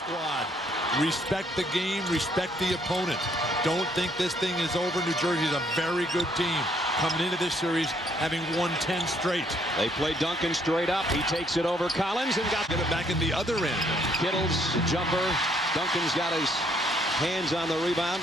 squad. Respect the game, respect the opponent. Don't think this thing is over. New Jersey is a very good team coming into this series, having won 10 straight. They play Duncan straight up. He takes it over Collins and got Get it back in the other end. Kittle's jumper. Duncan's got his hands on the rebound.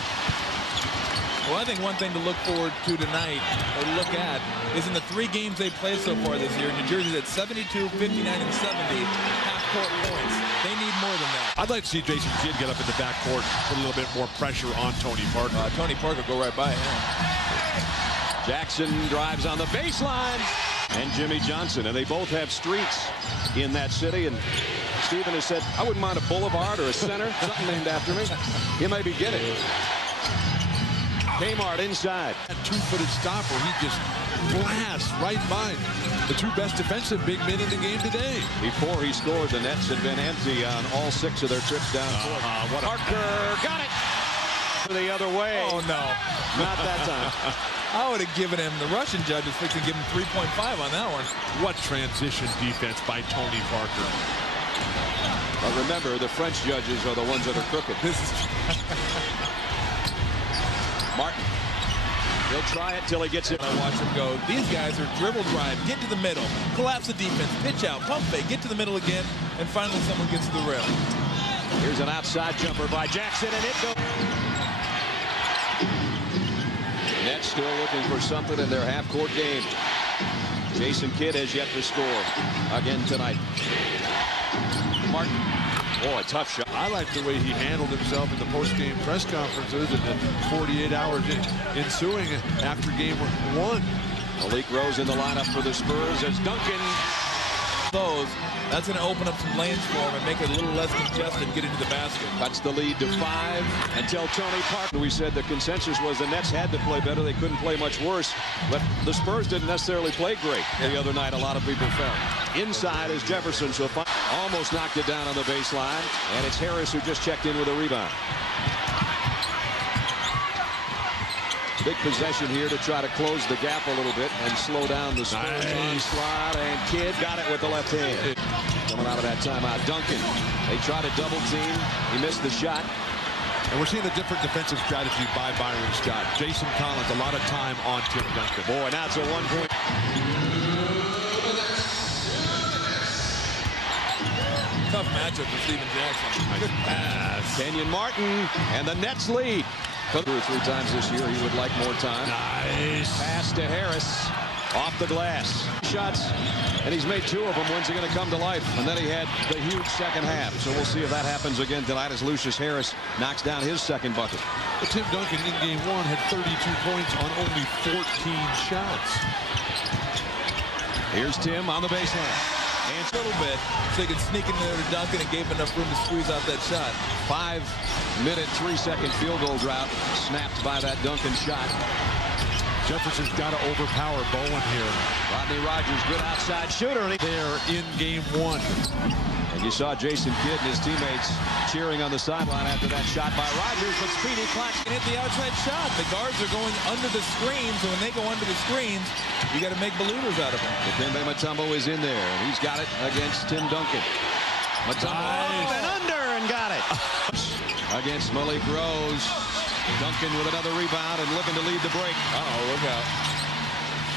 Well, I think one thing to look forward to tonight, or look at, is in the 3 games they played so far this year, New Jersey's at 72, 59, and 70 half-court points. They need more than that. I'd like to see Jason Kidd get up in the backcourt, put a little bit more pressure on Tony Parker. Tony Parker go right by him. Jackson drives on the baseline. And Jimmy Johnson, and they both have streets in that city. And Stephen has said, I wouldn't mind a boulevard or a center, something named after me. You maybe get it. Kmart inside. That two-footed stopper, he just blasts right by the 2 best defensive big men in the game today. Before he scored, the Nets had been empty on all 6 of their trips down court. Parker got it the other way. Oh, no. Not that time. I would have given him, the Russian judge was fixing to give him 3.5 on that one. What transition defense by Tony Parker. But remember, the French judges are the ones that are crooked. This is Martin. He'll try it till he gets it. I watch him go. These guys are dribble drive, get to the middle, collapse the defense, pitch out, pump fake, get to the middle again, and finally someone gets to the rim. Here's an outside jumper by Jackson, and it goes. Nets still looking for something in their half-court game. Jason Kidd has yet to score again tonight. Martin. Oh, a tough shot. I like the way he handled himself in the post-game press conferences and the 48 hours ensuing after game 1. Malik Rose in the lineup for the Spurs as Duncan. That's going to open up some lanes for him and make it a little less congested getting to the basket. Cuts the lead to 5 until Tony Parker. We said the consensus was the Nets had to play better. They couldn't play much worse. But the Spurs didn't necessarily play great the other night, a lot of people felt. Inside is Jefferson. So almost knocked it down on the baseline. And it's Harris who just checked in with a rebound. Big possession here to try to close the gap a little bit and slow down the Spurs onslaught. And Kidd got it with the left hand. Coming out of that timeout, Duncan. They try to double team. He missed the shot. And we're seeing a different defensive strategy by Byron Scott. Jason Collins, a lot of time on Tim Duncan. Boy, now it's a 1-point. Tough matchup for Stephen Jackson. Good pass. Kenyon Martin, and the Nets lead. 2 or 3 times this year, he would like more time. Nice. Pass to Harris. Off the glass. Shots, and he's made 2 of them. When's he going to come to life? And then he had the huge second half. So we'll see if that happens again tonight as Lucius Harris knocks down his second bucket. But Tim Duncan in game 1 had 32 points on only 14 shots. Here's Tim on the baseline. And a little bit, so he could sneak in there to Duncan and gave him enough room to squeeze out that shot. 5-minute, 3-second field goal drought snapped by that Duncan shot. Jefferson's got to overpower Bowen here. Rodney Rogers, good outside shooter. They're in game 1. And you saw Jason Kidd and his teammates cheering on the sideline after that shot by Rogers, but Speedy Claxton hit the outside shot. The guards are going under the screens, and when they go under the screens, you got to make believers out of them. Dikembe Mutombo is in there, and he's got it against Tim Duncan. Mutombo and under and got it. Against Malik Rose. Duncan with another rebound and looking to lead the break. Uh-oh, look out.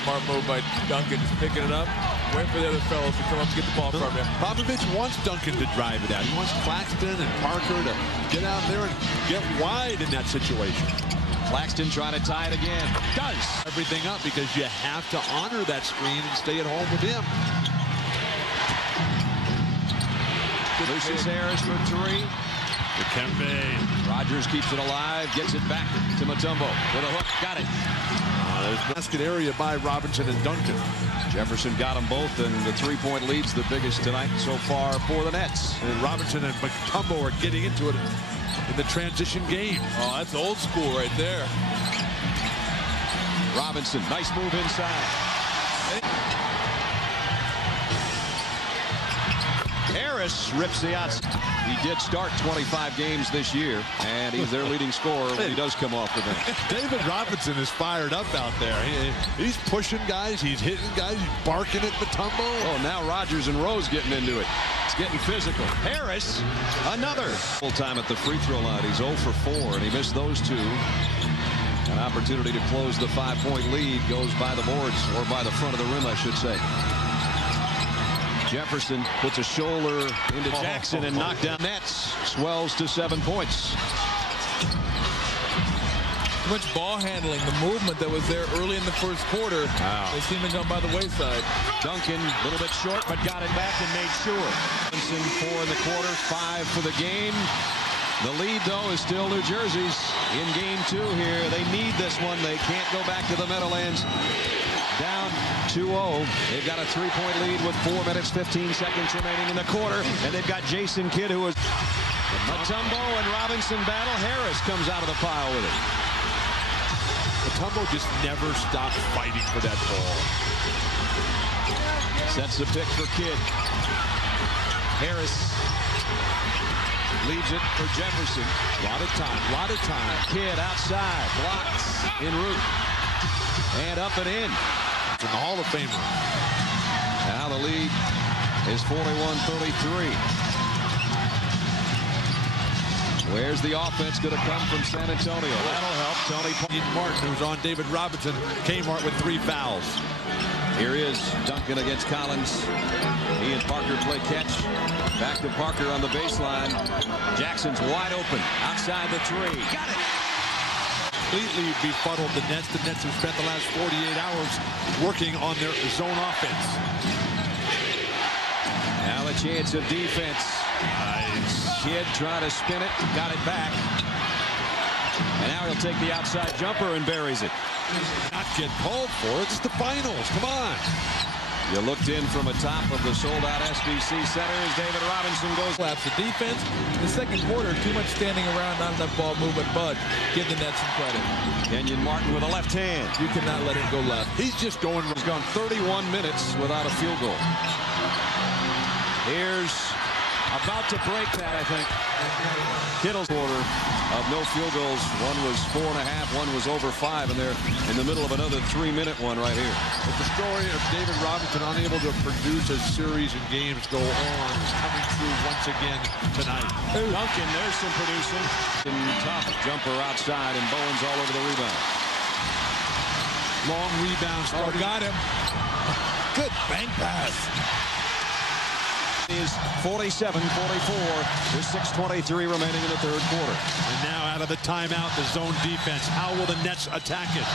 Smart move by Duncan, just picking it up. Wait for the other fellows to come up and get the ball from him. Popovich wants Duncan to drive it out. He wants Claxton and Parker to get out there and get wide in that situation. Claxton trying to tie it again. Does. Everything up because you have to honor that screen and stay at home with him. Lucius Harris for 3. Dikembe. Rogers keeps it alive, gets it back to Mutombo with a hook. Got it. There's basket area by Robinson and Duncan. Jefferson got them both, and the 3-point lead's the biggest tonight so far for the Nets. And Robinson and Mutombo are getting into it in the transition game. Oh, that's old school right there. Robinson, nice move inside. Harris. Harris rips the outside. He did start 25 games this year, and he's their leading scorer when he does come off the bench. David Robinson is fired up out there. He's pushing guys. He's hitting guys. He's barking at Mutombo. Oh, now Rogers and Rose getting into it. It's getting physical. Harris, another. Full time at the free throw line. He's 0 for 4, and he missed those two. An opportunity to close the 5-point lead goes by the boards, or by the front of the rim, I should say. Jefferson puts a shoulder into Jackson and knocked down nets. Swells to 7 points. Too much ball handling. The movement that was there early in the first quarter. Wow. They seem to come by the wayside. Duncan, a little bit short, but got it back and made sure. 4 in the quarter, 5 for the game. The lead, though, is still New Jersey's in game 2 here. They need this one. They can't go back to the Meadowlands. Down 2-0. They've got a 3-point lead with 4 minutes, 15 seconds remaining in the quarter. And they've got Jason Kidd, who is Mutombo and Robinson battle. Harris comes out of the pile with it. Mutombo just never stops fighting for that ball. Sets the pick for Kidd. Harris leaves it for Jefferson. Lot of time. Kidd outside, blocks en route. And up and in. It's in the Hall of Famer. Now the lead is 41-33. Where's the offense going to come from San Antonio? That'll help. Tony Martin, who's on David Robinson. Kmart with 3 fouls. Here is Duncan against Collins. He and Parker play catch. Back to Parker on the baseline. Jackson's wide open. Outside the 3. Got it. Completely befuddled the Nets. The Nets have spent the last 48 hours working on their zone offense. Now a chance of defense. Nice. Kidd trying to spin it. Got it back. And now he'll take the outside jumper and buries it. Not get called for. It's the finals. Come on. You looked in from atop of the sold-out SBC Center as David Robinson goes. Collapse the defense. In the second quarter, too much standing around, not enough ball movement, but give the Nets some credit. Kenyon Martin with a left hand. You cannot let him go left. He's just going. He's gone 31 minutes without a field goal. Here's about to break that, I think. Kittle's quarter of no field goals. One was 4.5, one was over 5, and they're in the middle of another 3-minute one right here. But the story of David Robinson unable to produce a series and games go on is coming through once again tonight. Duncan, there's some producing. Tough jumper outside, and Bowen's all over the rebound. Long rebound starting. Got him. Good bank pass. Is 47-44 with 6:23 remaining in the third quarter. And now out of the timeout, the zone defense. How will the Nets attack it?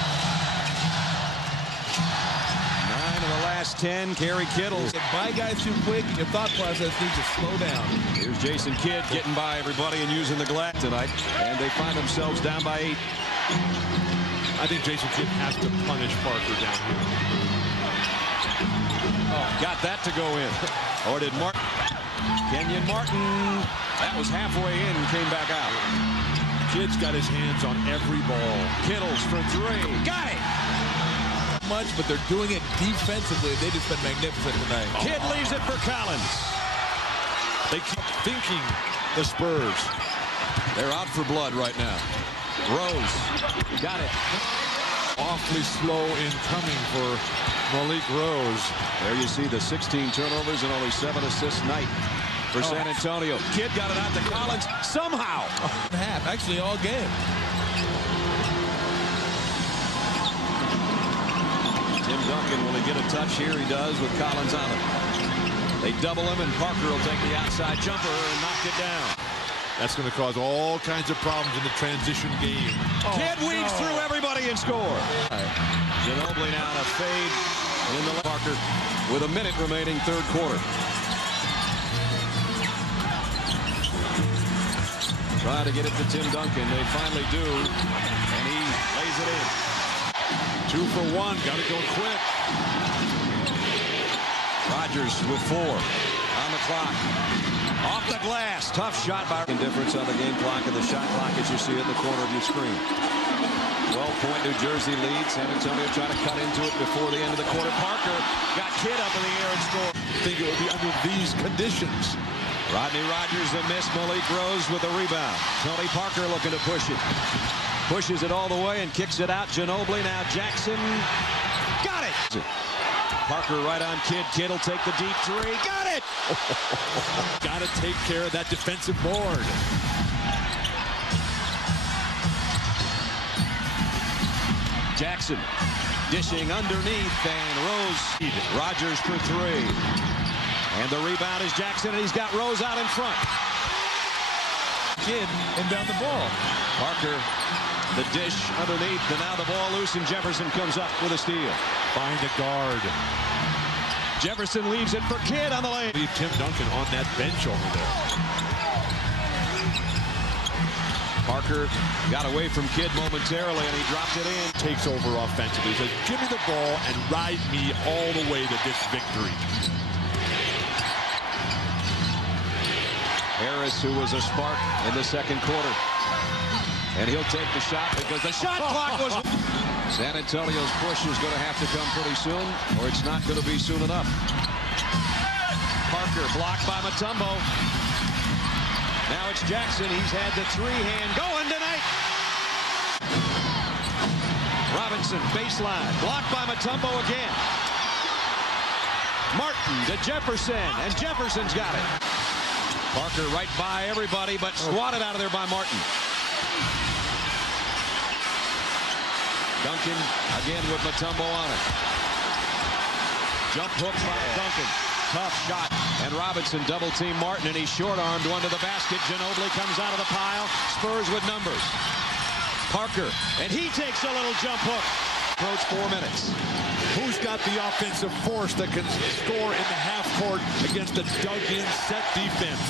9 of the last 10 carry Kittles. If buy guys too quick, your thought process needs to slow down. Here's Jason Kidd getting by everybody and using the glass tonight. And they find themselves down by 8. I think Jason Kidd has to punish Parker down here. Oh, got that to go in. Or did Martin? Kenyon Martin. That was halfway in and came back out. Kidd's got his hands on every ball. Kittles for 3. Got it. Much, but they're doing it defensively. They just been magnificent tonight. Kidd leaves it for Collins. They keep thinking the Spurs. They're out for blood right now. Rose. Got it. Awfully slow in coming for Malik Rose. There you see the 16 turnovers and only 7 assists night for San Antonio. Kidd got it out to Collins somehow. Half, actually all game. Tim Duncan, will he get a touch here? He does with Collins on him. They double him, and Parker will take the outside jumper and knock it down. That's going to cause all kinds of problems in the transition game. Kidd weaves through everybody and score. Ginobili now on a fade in the Parker with a minute remaining third quarter. Try to get it to Tim Duncan. They finally do, and he lays it in. 2 for 1. Got to go quick. Rogers with 4 on the clock. Off the glass. Tough shot by. Difference on the game clock and the shot clock as you see it in the corner of your screen. 12-point New Jersey lead. San Antonio trying to cut into it before the end of the quarter. Parker got Kidd up in the air and scored. I think it would be under these conditions. Rodney Rogers the miss. Malik Rose with the rebound. Tony Parker looking to push it. Pushes it all the way and kicks it out. Ginobili now. Jackson. Got it. Parker right on Kidd. Kidd will take the deep three. Got it. Got to take care of that defensive board. Jackson dishing underneath, and Rose. Rogers for three. And the rebound is Jackson, and he's got Rose out in front. Kidd inbound the ball. Parker, the dish underneath, and now the ball loose, and Jefferson comes up with a steal. Find a guard. Jefferson leaves it for Kidd on the lane. Leave Tim Duncan on that bench over there. Parker got away from Kidd momentarily, and he dropped it in. Takes over offensively. He says, give me the ball and ride me all the way to this victory. Harris, who was a spark in the second quarter. And he'll take the shot because the shot clock was... San Antonio's push is going to have to come pretty soon, or it's not going to be soon enough. Parker blocked by Mutombo. Now it's Jackson. He's had the three-hand going tonight. Robinson, baseline, blocked by Mutombo again. Martin to Jefferson, and Jefferson's got it. Parker right by everybody, but swatted out of there by Martin. Duncan again with Mutombo on it. Jump hook by Duncan. Tough shot. And Robinson double-team Martin, and he's short-armed one to the basket. Ginobili comes out of the pile. Spurs with numbers. Parker, and he takes a little jump hook. Approach 4 minutes. Who's got the offensive force that can score in the half court against a dug-in set defense?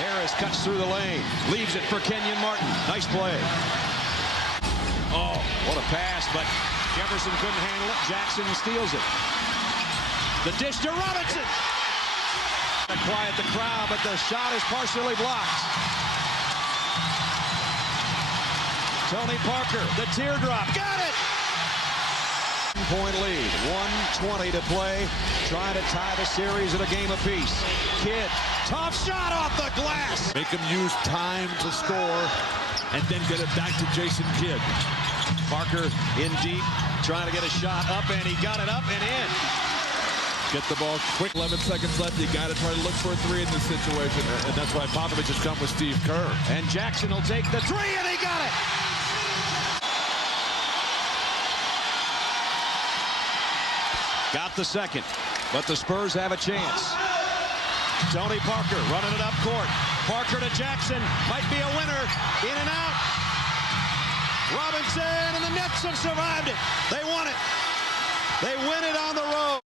Harris cuts through the lane. Leaves it for Kenyon Martin. Nice play. Oh, what a pass, but Jefferson couldn't handle it. Jackson steals it. The dish to Robinson. To quiet the crowd, but the shot is partially blocked. Tony Parker, the teardrop. Got it! 1-point lead. 1:20 to play. Trying to tie the series at a game apiece. Kidd, tough shot off the glass. Make him use time to score and then get it back to Jason Kidd. Parker in deep, trying to get a shot up, and he got it up and in. Get the ball quick. 11 seconds left. You got to try to look for a three in this situation. And that's why Popovich has come with Steve Kerr. And Jackson will take the three, and he got it. Got the second, but the Spurs have a chance. Tony Parker running it up court. Parker to Jackson. Might be a winner. In and out. Robinson, and the Nets have survived it. They won it. They win it on the road.